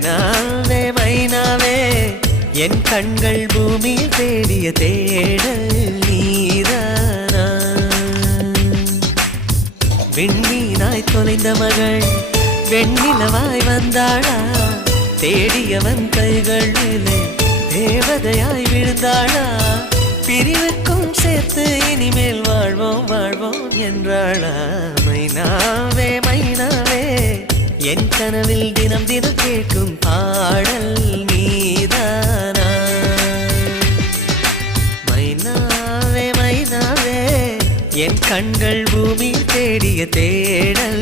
மைனாவே மைனாவே என் கண்கள் பூமியில் தேடிய தேடல் நீதானா விண்மீனாய் தொலைந்த மகள் வெண்ணிலவாய் வந்தாளா தேடியவன் கைகளிலே தேவதையாய் விழுந்தாளா பிரிவுக்கும் சேர்த்து இனிமேல் வாழ்வோம் வாழ்வோம் என்றாளா மைனாவே மைனாவே என் கனவில் தினம் தினம் கேட்கும் பாடல் நீதானா மைனாவே மைனாவே என் கண்கள் பூமி தேடிய தேடல்